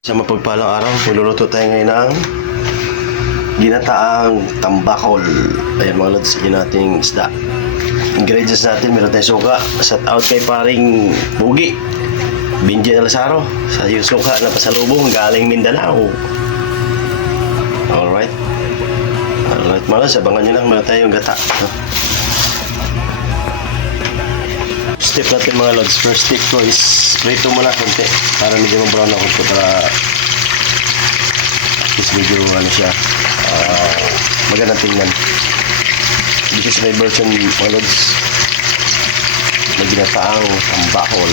Sa mapagpalang araw, magluluto tayo ngayon ng ginataang tambakol. Ayan mga lods, yun nating isda. Ingredients natin, meron tayong suka. Shout out kay paring Bugi Benjen Alazaro sa yung suka na pasalubong galing Mindanao. Alright mga lods, abangan nyo lang, meron tayong gata. Step natin mga lods, first step ko is prito muna konti para medyo ma-brown ako po, para at least medyo ano siya, magandang tingnan. This is my version mga lods na ginataang tambakol.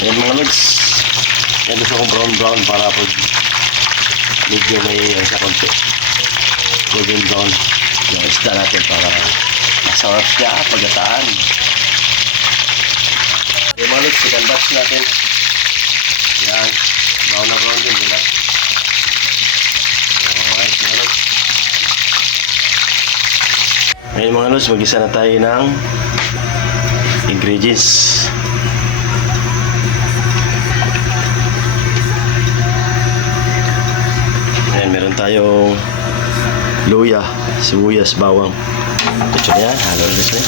Ayan mga lods, yan gusto kong brown para pag medyo may sa konti golden brown yung isda natin para masarap siya pagkataan. Yung mga lods, second batch natin. Yan, brown na brown din, diba? Alright mga lods. Ngayon mga lods, mag-isa na tayo ng ingredients. Ayan, meron tayong luya, sibuyas, bawang. Ito yan, halo ulit na.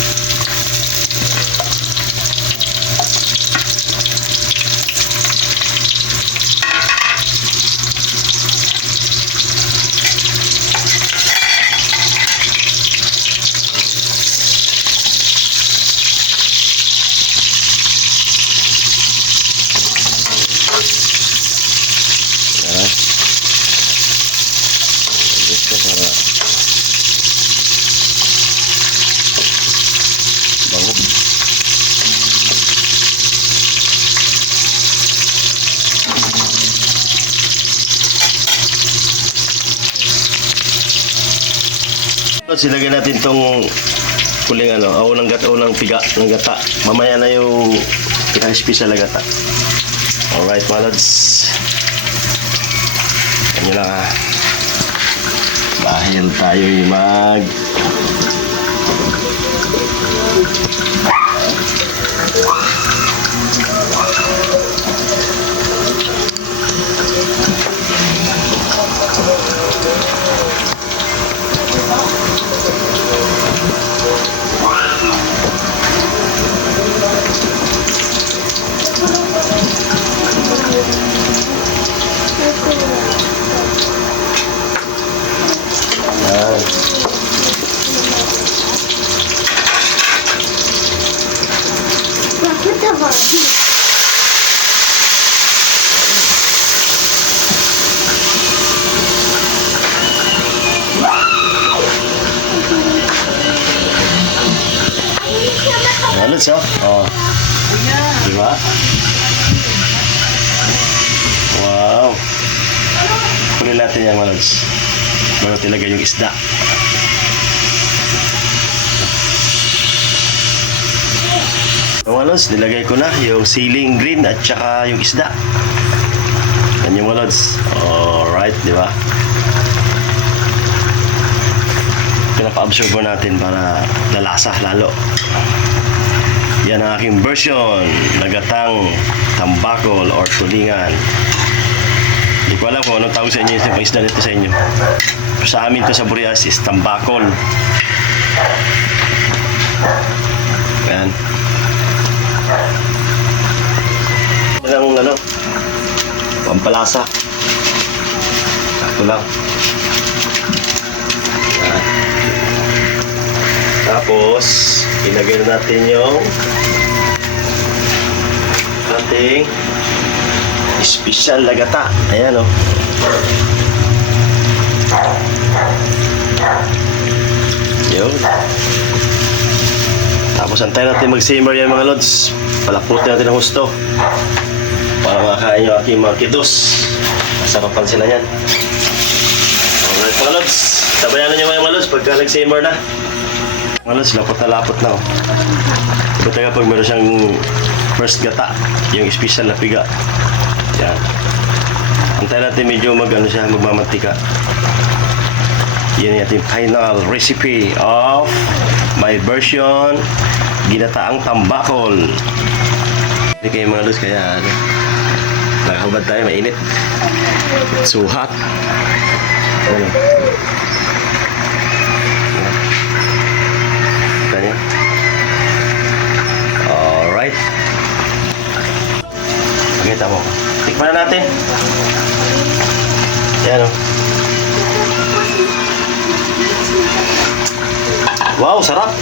Silagyan natin tong kuling unang piga ng gata. Mamaya na yung pinaka-special na gata. Alright mga lods, yan lang ha. Dahil tayo'y mag Lods, oh. Diba? Wow. Kunin natin yan mga lods bago tilagay yung isda. Mga lods, nilagay ko na yung ceiling green at saka yung isda. Yan yung mga lods. Alright, diba? Pinapa-absorb natin para lalasa lalo. Yan ang aking version na gatang tambakol or tulingan. Hindi ko alam kung anong tawag sa inyo yung isda nito sa inyo. Pero sa amin to sa Burias is tambakol. Yan. Yan ang pampalasa. Ito lang. Yan. Tapos ilagay natin yung ating special na gata. Ayan o. Yun. Tapos antayin natin mag-simmer yan mga lods. Palaputin natin ang husto para makakain yung aking mga kidos. Masarapan sila yan. Alright mga lods, sabayan nyo mga lods pagka nag-simmer na. Mga lods, lapot na oh. Ito tayo pag meron siyang first gata, yung special na piga. Yan. Antayin natin medyo magmamantika. Yan yung ating final recipe of my version ginataang tambakol. Hindi kayo mga lods, kaya ano, nakahubad tayo, mainit. So hot. Ano? Kita niyo? Alright. Pakita mo. Tikman na natin. Yan o. Wow, sarap.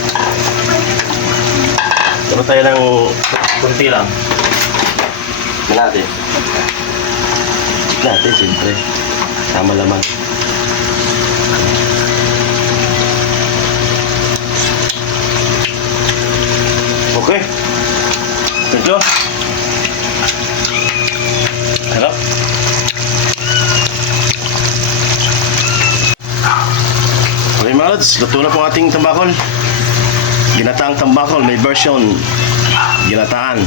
Ano tayo ng kunti lang. Natin. Natin, siyempre. Tama laman. Okay. Ito. Harap. Okay mga lods, luto na po ating tambakol. Ginataang tambakol, may version ginataan.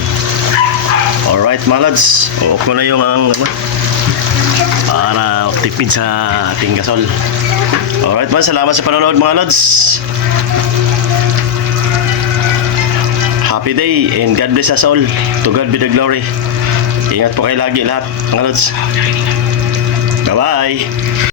Alright mga lods, uok ko na yung para tipid sa ating gasol. Alright mga, salamat sa panonood mga lods. Happy day and God bless us all. To God be the glory. Ingat po kayo lagi lahat mga lods. Bye bye.